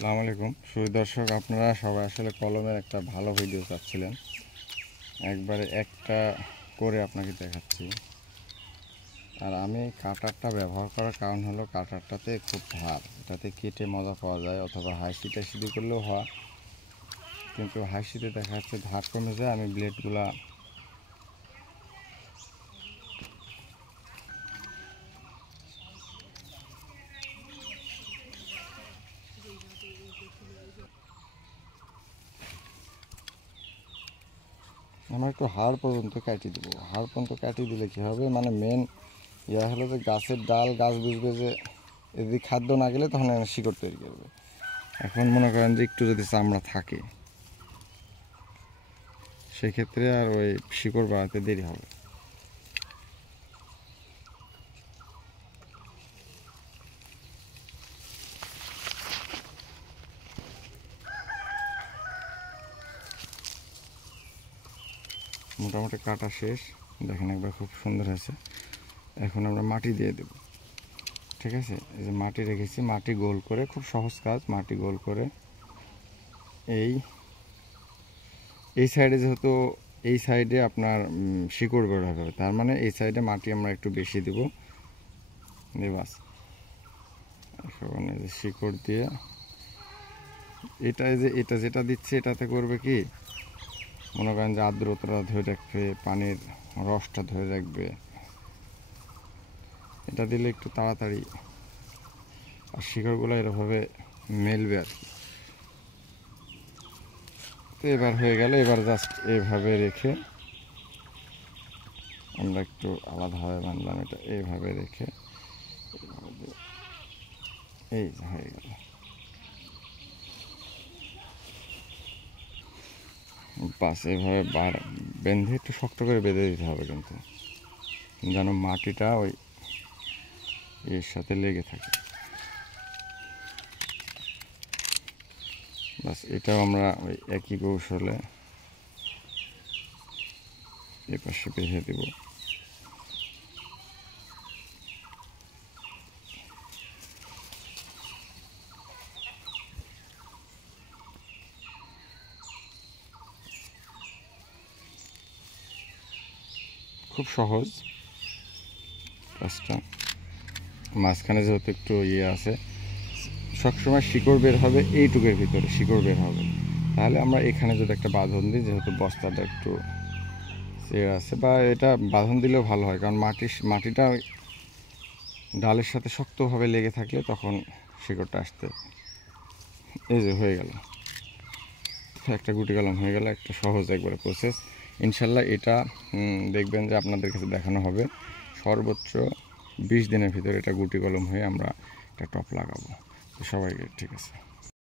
আসসালামু আলাইকুম দর্শক, আপনারা সবাই আসলে কলমের একটা ভালো ভিডিও চাচ্ছিলেন। একবারে একটা করে আপনাকে দেখাচ্ছি। আর আমি কাটারটা ব্যবহার করার কারণ হলো কাটারটাতে খুব ধার, এটাতে কেটে মজা পাওয়া যায়, অথবা হাইসিটা সিদ্ধি করলেও হয়, কিন্তু হাইসিতে দেখা যাচ্ছে ধার কমে যায়। আমি ব্লেডগুলা আমরা একটু হাড় পর্যন্ত কাটিয়ে দেবো। হাড় পর্যন্ত কাটিয়ে দিলে কী হবে, মানে মেন ইয়া হলো যে গাছের ডাল, গাছ বুঝবে যে এদিকে খাদ্য না গেলে তখন শিকড় তৈরি করবে। এখন মনে করেন যে একটু যদি চামড়া থাকে, সেক্ষেত্রে আর ওই শিকড় বাড়াতে দেরি হবে। মোটামুটি কাটা শেষ, দেখেন একবার খুব সুন্দর হয়েছে। এখন আমরা মাটি দিয়ে দেব, ঠিক আছে। এই যে মাটি রেখেছি, মাটি গোল করে, খুব সহজ কাজ, মাটি গোল করে এই সাইডে, যেহেতু এই সাইডে আপনার শিকড় বের হবে, তার মানে এই সাইডে মাটি আমরা একটু বেশি দেব। বাস, এখন এই যে শিকড় দিয়ে এটা যেটা দিচ্ছে, এটাতে করবে কি, মনে করেন যে আর্দ্রতাটা ধরে রাখবে, পানির রসটা ধরে রাখবে। এটা দিলে একটু তাড়াতাড়ি আর শিকড়গুলো এরভাবে মেলবে আর কি। তো এবার হয়ে গেল। এবার জাস্ট এইভাবে রেখে আমরা একটু আলাদাভাবে বানলাম, এটা এইভাবে রেখে এই হয়ে গেল। বাস, এইভাবে বেঁধে একটু শক্ত করে বেঁধে দিতে হবে, কিন্তু যেন মাটিটা ওই এর সাথে লেগে থাকে। বাস, এটাও আমরা ওই একই কৌশলে এ পাশে বেঁধে দেব। খুব সহজ কাজটা। মাঝখানে যেহেতু একটু ইয়ে আছে, সবসময় শিকড় বের হবে এইটুকের ভিতরে, শিকড় বের হবে। তাহলে আমরা এখানে যদি একটা বাঁধন দিই, যেহেতু বস্তাটা একটু আছে, বা এটা বাঁধন দিলেও ভালো হয়, কারণ মাটিটা ডালের সাথে শক্তভাবে লেগে থাকলে তখন শিকড়টা আসতে। এই যে হয়ে গেল, একটা গুটি কলম হয়ে গেল, একটা সহজ একবারে প্রসেস। ইনশাল্লাহ এটা দেখবেন যে আপনাদের কাছে দেখানো হবে সর্বোচ্চ 20 দিনের ভিতরে এটা গুটি কলম হয়ে আমরা একটা টপ লাগাবো। তো সবাইকে ঠিক আছে।